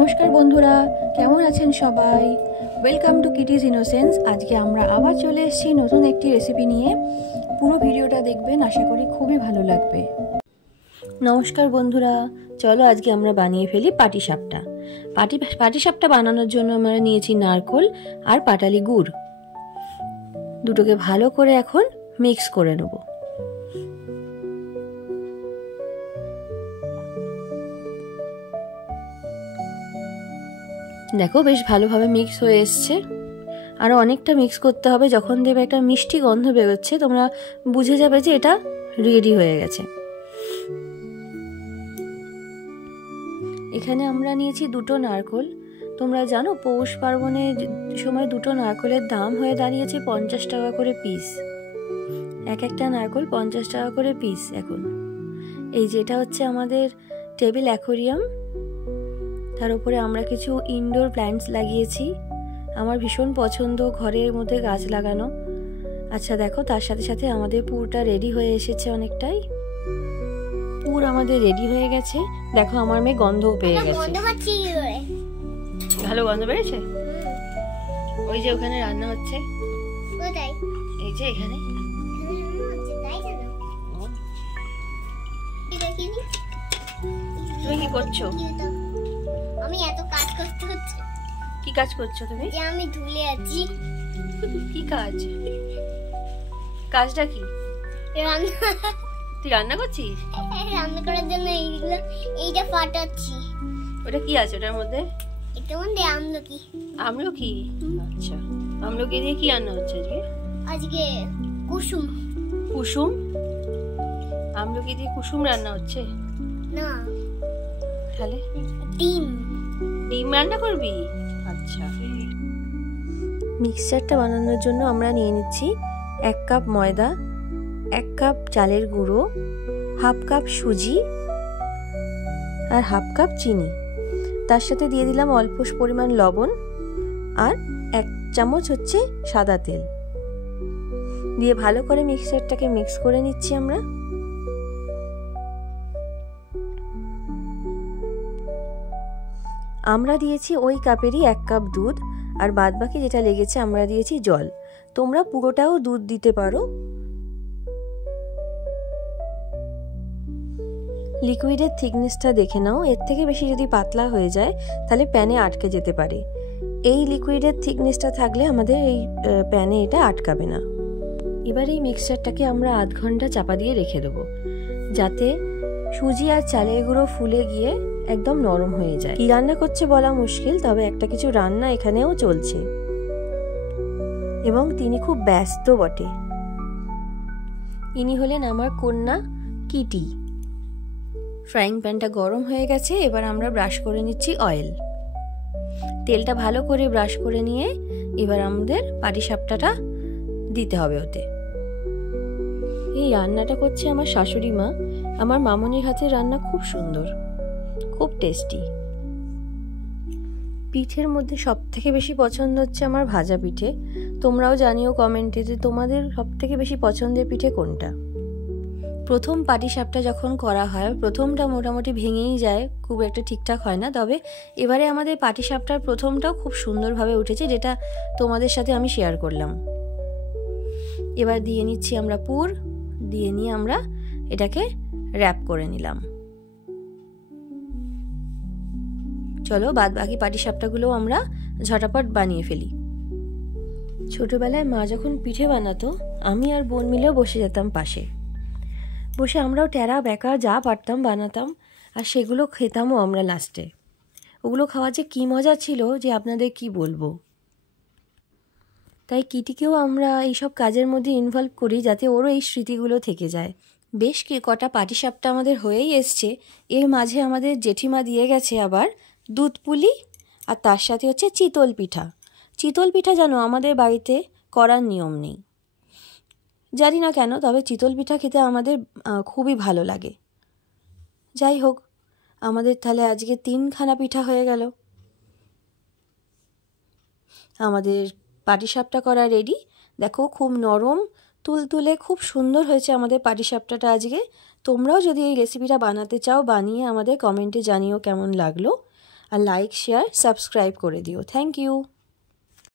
নমস্কার বন্ধুরা, কেমন আছেন সবাই? Welcome to Kitty's Innocence. আজকে আমরা আবার চলে এসেছি নতুন একটি রেসিপি নিয়ে। পুরো ভিডিওটা দেখবেন, আশা করি খুবই ভালো লাগবে। নমস্কার বন্ধুরা, চলো আজকে আমরা বানিয়ে ফেলি পাটিসাপটা। পাটিসাপটা বানানোর জন্য আমরা নিয়েছি নারকেল আর পাটালি গুড়। দুটোকে ভালো করে এখন মিক্স করে নেব। দেখো বেশ ভালোভাবে মিক্স হয়ে এসছে। আরও অনেকটা মিক্স করতে হবে। যখন দেবে একটা মিষ্টি গন্ধ বেরোচ্ছে, তোমরা বুঝে যাবে যে এটা রেডি হয়ে গেছে। এখানে আমরা নিয়েছি দুটো নারকেল। তোমরা জানো পৌষ পার্বণের সময় দুটো নারকেলের দাম হয়ে দাঁড়িয়েছে 50 টাকা করে পিস। একটা নারকেল 50 টাকা করে পিস এখন। এই যেটা হচ্ছে আমাদের টেবিল অ্যাকোরিয়াম, তার উপরে আমরা কিছু ইনডোর প্ল্যান্টস লাগিয়েছি। আমার ভীষণ পছন্দ ঘরের মধ্যে গাছ লাগানো। আচ্ছা দেখো, তার সাথে সাথে আমাদের পুরটা রেডি হয়ে এসেছে অনেকটাই। পুর আমাদের রেডি হয়ে গেছে। দেখো আমার মেয়ে গন্ধও পেয়ে গেছে। ভালো গন্ধ বেরিয়েছে। ওই যে ওখানে রান্না হচ্ছে, এই যে এখানে। তুমি কি করছো? আমি এত কাজ করতে হচ্ছে। কি কাজ করছো তুমি? যে আমি ধুলে আছি। কি কাজ? কাজটা কি? রান্না। তুই রান্না করছিস? রান্না করার জন্য এইটা ফাটাচ্ছি। ওটা কি আছে ওটার মধ্যে? এটার মধ্যে আমলকি। আমলকি? আচ্ছা, আমলকি দিয়ে কি রান্না হচ্ছে আজকে? আজকে কুসুম। কুসুম? আমলকি দিয়ে কুসুম রান্না হচ্ছে? না, তাহলে ডিম। ডিম রান্না করবি? আচ্ছা। মিক্সচারটা বানানোর জন্য আমরা নিয়ে নিচ্ছি 1 কাপ ময়দা, 1 কাপ চালের গুঁড়ো, হাফ কাপ সুজি আর হাফ কাপ চিনি। তার সাথে দিয়ে দিলাম অল্প পরিমাণ লবণ আর 1 চামচ হচ্ছে সাদা তেল। দিয়ে ভালো করে মিক্সচারটাকে মিক্স করে নিচ্ছি আমরা। আমরা দিয়েছি ওই কাপেরই 1 কাপ দুধ, আর বাদবাকি যেটা লেগেছে আমরা দিয়েছি জল। তোমরা পুরোটাও দুধ দিতে পারো। লিকুইডের থিকনেসটা দেখে নাও, এর থেকে বেশি যদি পাতলা হয়ে যায় তাহলে প্যানে আটকে যেতে পারে। এই লিকুইডের থিকনেসটা থাকলে আমাদের এই প্যানে এটা আটকাবে না। এবার এই মিক্সচারটাকে আমরা আধ ঘন্টা চাপা দিয়ে রেখে দেবো, যাতে সুজি আর চালের গুঁড়ো ফুলে গিয়ে একদম নরম হয়ে যায়। কি রান্না করছে বলা মুশকিল, তবে একটা কিছু রান্না এখানেও চলছে এবং তিনি খুব ব্যস্ত বটে। ইনি হলেন আমার কন্যা কিটি। ফ্রাইং প্যানটা গরম হয়ে গেছে। এবার আমরা ব্রাশ করে নিচ্ছি অয়েল। তেলটা ভালো করে ব্রাশ করে নিয়ে এবার আমাদের পাটিসাপটাটা দিতে হবে ওতে। এই রান্নাটা করছে আমার শাশুড়ি মা। আমার মামনির হাতের রান্না খুব সুন্দর, খুব টেস্টি। পিঠের মধ্যে সব থেকে বেশি পছন্দ হচ্ছে আমার ভাজা পিঠে। তোমরাও জানিও কমেন্টে যে তোমাদের সব থেকে বেশি পছন্দের পিঠে কোনটা। প্রথম পাটিসাপটা যখন করা হয়, প্রথমটা মোটামুটি ভেঙেই যায়, খুব একটা ঠিকঠাক হয় না। তবে এবারে আমাদের পাটিসাপটার প্রথমটাও খুব সুন্দরভাবে উঠেছে, যেটা তোমাদের সাথে আমি শেয়ার করলাম। এবার দিয়ে নিচ্ছি আমরা পুর। দিয়ে নিয়ে আমরা এটাকে র্যাপ করে নিলাম। চলো বাদ বাকি পাটিসাপটাগুলো আমরা ঝটাপট বানিয়ে ফেলি। ছোটবেলায় মা যখন পিঠে বানাতো, আমি আর বোন মিলেও বসে যেতাম পাশে। বসে আমরাও টেরা বেকা যা পারতাম বানাতাম, আর সেগুলো খেতামও আমরা লাস্টে। ওগুলো খাওয়া যে কী মজা ছিল যে আপনাদের কি বলবো। তাই কিটিকেও আমরা এইসব কাজের মধ্যে ইনভলভ করি, যাতে ওরও এই স্মৃতিগুলো থেকে যায়। বেশ কটা পাটিসাপটা আমাদের হয়েই এসছে। এর মাঝে আমাদের জেঠিমা দিয়ে গেছে আবার দুধ পুলি, আর তার সাথে হচ্ছে চিতল পিঠা। চিতল পিঠা জানো আমাদের বাড়িতে করার নিয়ম নেই, জানি না কেন, তবে চিতল পিঠা খেতে আমাদের খুবই ভালো লাগে। যাই হোক, আমাদের তাহলে আজকে 3খানা পিঠা হয়ে গেল। আমাদের পাটিসাপটা করা রেডি। দেখো খুব নরম তুলতুলে, খুব সুন্দর হয়েছে আমাদের পাটিসাপটাটা আজকে। তোমরাও যদি এই রেসিপিটা বানাতে চাও, বানিয়ে আমাদের কমেন্টে জানিও কেমন লাগলো। আর লাইক শেয়ার সাবস্ক্রাইব করে দিও। Thank you.